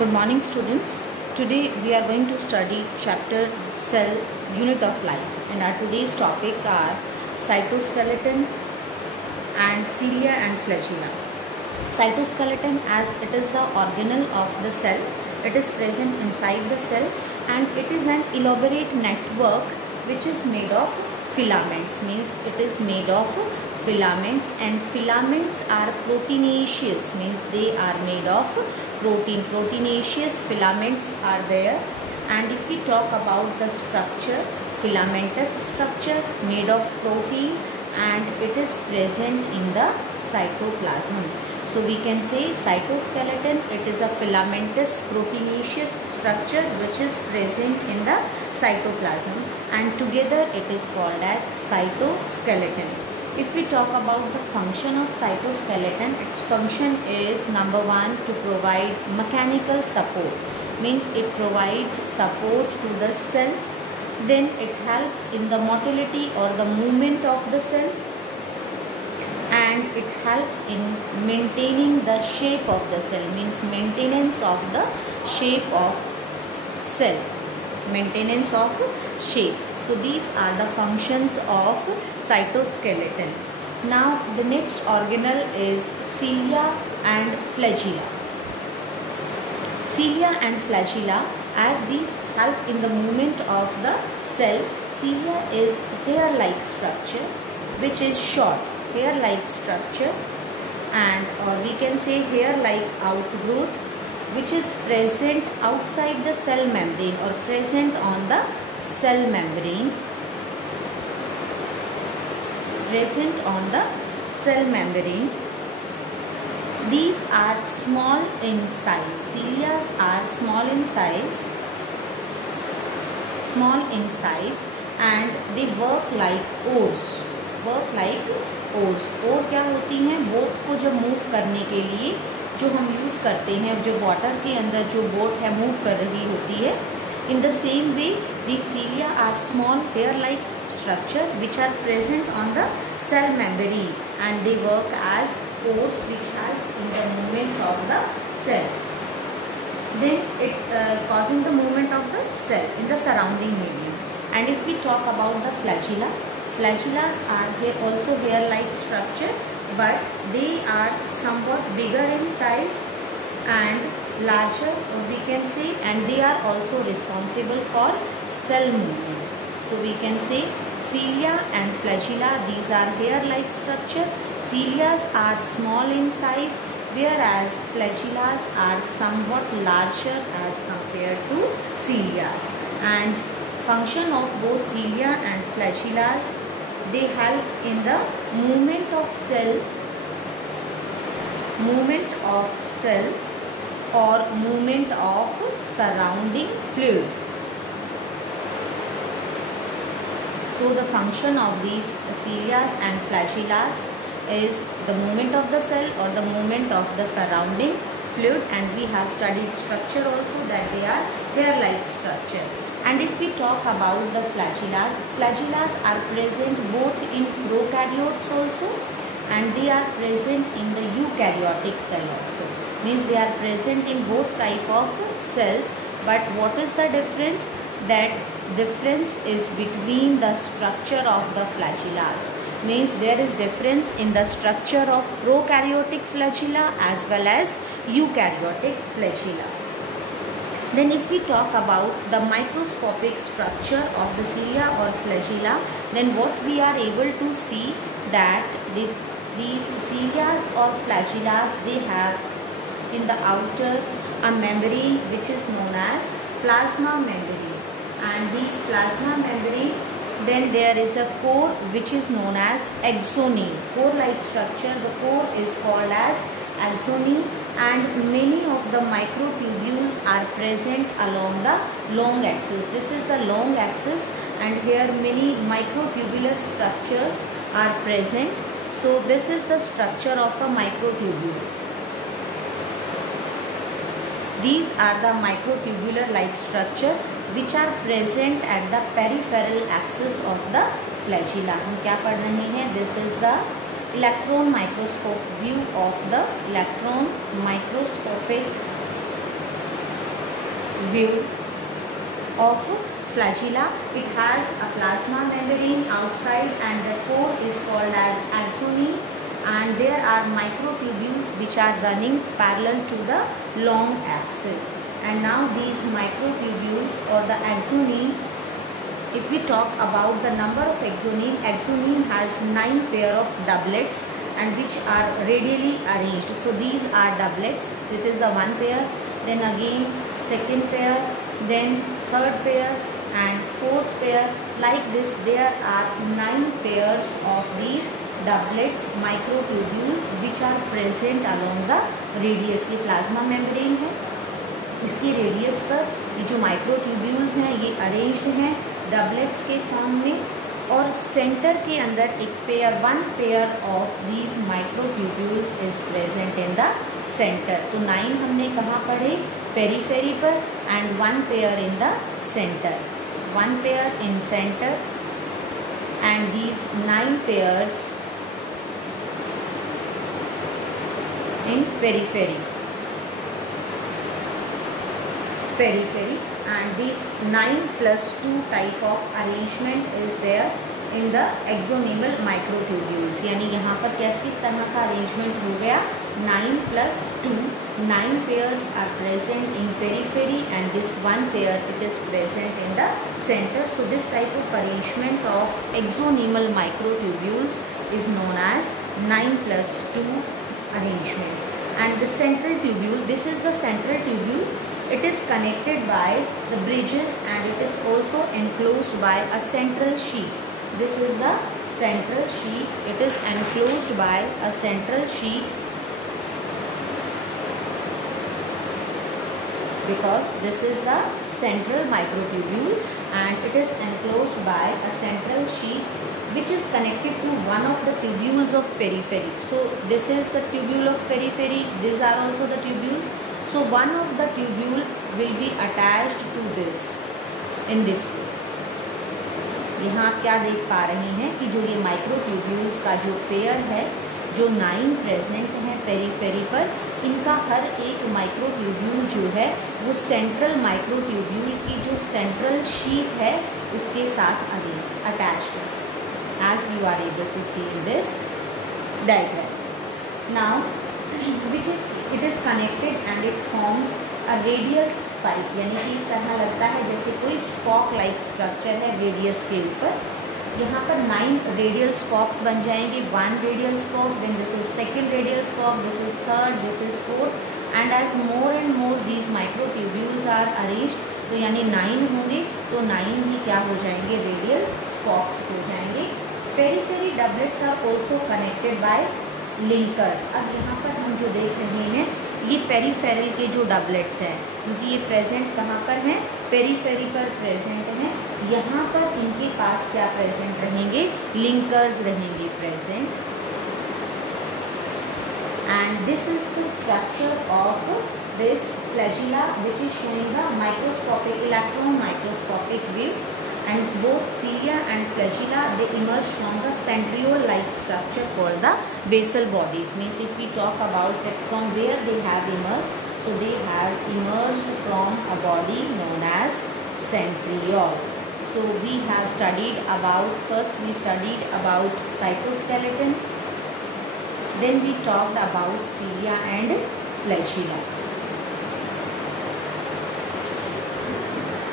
Good morning, students. Today we are going to study chapter Cell Unit of Life, and our today's topic are cytoskeleton and cilia and flagella. Cytoskeleton, as it is the organelle of the cell, it is present inside the cell and it is an elaborate network which is made of filaments, means it is made of filaments, and filaments are proteinaceous, means they are made of proteinaceous filaments are there. And if we talk about the structure, filamentous structure made of protein, and it is present in the cytoplasm. So we can say cytoskeleton, it is a filamentous proteinaceous structure which is present in the cytoplasm, and together it is called as cytoskeleton. If we talk about the function of cytoskeleton, its function is number one, to provide mechanical support, means it provides support to the cell. Then it helps in the motility or the movement of the cell, and it helps in maintaining the shape of the cell, means maintenance of the shape of cell, maintenance of shape. So these are the functions of cytoskeleton. Now the next organelle is cilia and flagella. Cilia and flagella, as these help in the movement of the cell. Cilia is hair-like structure which is short, hair-like structure, and or we can say hair-like outgrowth which is present outside the cell membrane or present on the cell membrane, present on the cell membrane. These are small in size. Cilia are small in size, and they work like oars. ओर क्या होती हैं? Boat को जब move करने के लिए जो हम यूज़ करते हैं, जो वाटर के अंदर जो बोट है मूव कर रही होती है, in the same way the cilia are small hair like structure which are present on the cell membrane, and they work as oars which helps in the movement of the cell. Then it causing the movement of the cell in the surrounding medium. And if we talk about the flagella, flagellas are also hair-like structure, but they are somewhat bigger in size and larger, we can say, and they are also responsible for cell movement. So we can say cilia and flagella, these are hair-like structure. Cilias are small in size, whereas flagellas are somewhat larger as compared to cilias. And function of both cilia and flagellas, they help in the movement of cell or movement of surrounding fluid. So the function of these cilias and flagellas is the movement of the cell or the movement of the surrounding fluid, and we have studied structure also, that they are hair-like structure. And if we talk about the flagellas are present both in prokaryotes also, and they are present in the eukaryotic cell also, means they are present in both type of cells. But what is the difference? That difference is between the structure of the flagellas, means there is difference in the structure of prokaryotic flagella as well as eukaryotic flagella. Then if we talk about the microscopic structure of the cilia or flagella, then what we are able to see that these cilia or flagellas, they have in the outer a membrane which is known as plasma membrane, and these plasma membrane, then there is a core which is known as axoneme, core-like structure. The core is called as axoneme, and many of the microtubules are present along the long axis. This is the long axis, and here many microtubular structures are present. So this is the structure of a microtubule. These are the microtubular-like structure which are present at the peripheral axis of the flagella. हम क्या पढ़ रहे हैं? This is the electron microscope view of the electron microscopic view of flagella. It has a plasma membrane outside and the core is called as axoneme, and there are microtubules which are running parallel to the long axis. And now these microtubules or the axoneme, if we talk about the number of axoneme has 9 pair of doublets and which are radially arranged. So these are doublets. It is the one pair, then again second pair, then third pair and fourth pair. Like this there are 9 pairs of these doublets microtubules which are present along the radius. ये plasma membrane है, इसकी radius पर ये जो microtubules हैं ये arranged हैं doublets के फॉर्म में, और सेंटर के अंदर एक pair, one pair of these microtubules is present in the centre. तो 9 हमने कहाँ पढ़े? पेरीफेरी पर, and one pair in the centre. One pair in centre and these 9 pairs in periphery. And this 9 plus 2 type of arrangement is there in the axonemal microtubules. यानी यहाँ पर किस तरह का arrangement हो गया? 9 plus 2, 9 pairs are present in periphery and this one pair it is present in the center. So this type of arrangement of axonemal microtubules is known as 9 plus 2 arrangement. And the central tubule, this is the central tubule. It is connected by the bridges and it is also enclosed by a central sheath. This is the central sheath. It is enclosed by a central sheath because this is the central microtubule and it is enclosed by a central sheath which is connected to one of the tubules of periphery. So this is the tubule of periphery. These are also the tubules. So one of the tubule will be attached to this in this way. यहाँ आप क्या देख पा रहे हैं कि जो ये माइक्रोट्यूब्यूल्स का जो पेयर है, जो 9 प्रेजेंट हैं पेरीफेरी पर, इनका हर एक माइक्रोट्यूब्यूल जो है वो सेंट्रल माइक्रोट्यूब्यूल की जो सेंट्रल शीट है उसके साथ अटैच्ड है, as you are able to see in this diagram. Now it is connected and it forms a radial spike. यानी कि इस तरह लगता है जैसे कोई स्पॉक लाइक स्ट्रक्चर है रेडियस के ऊपर. यहाँ पर 9 रेडियल स्पॉक्स बन जाएंगे. 1 radial spoke, then this is second radial spoke, this is third, this is fourth, and as more and more these microtubules are arranged, तो यानी 9 होंगे तो 9 ही क्या हो जाएंगे? रेडियल स्पॉक्स हो जाएंगे. Periphery doublets are also connected by linkers. अब यहाँ पर हम जो देख रहे हैं ये पेरीफेरल के जो डबलेट्स हैं, क्योंकि ये प्रेजेंट कहाँ पर हैं? पेरीफेरी पर प्रेजेंट हैं. यहाँ पर इनके पास क्या प्रेजेंट रहेंगे? लिंकर्स रहेंगे present. And this is the structure of this flagella which is showing the microscopic electron microscopic view. And both cilia and flagella they emerge from the centriole-like structure called the basal bodies. Means if we talk about that from where they have emerged, so they have emerged from a body known as centriole. So we have studied about, first we studied about cytoskeleton, then we talked about cilia and flagella.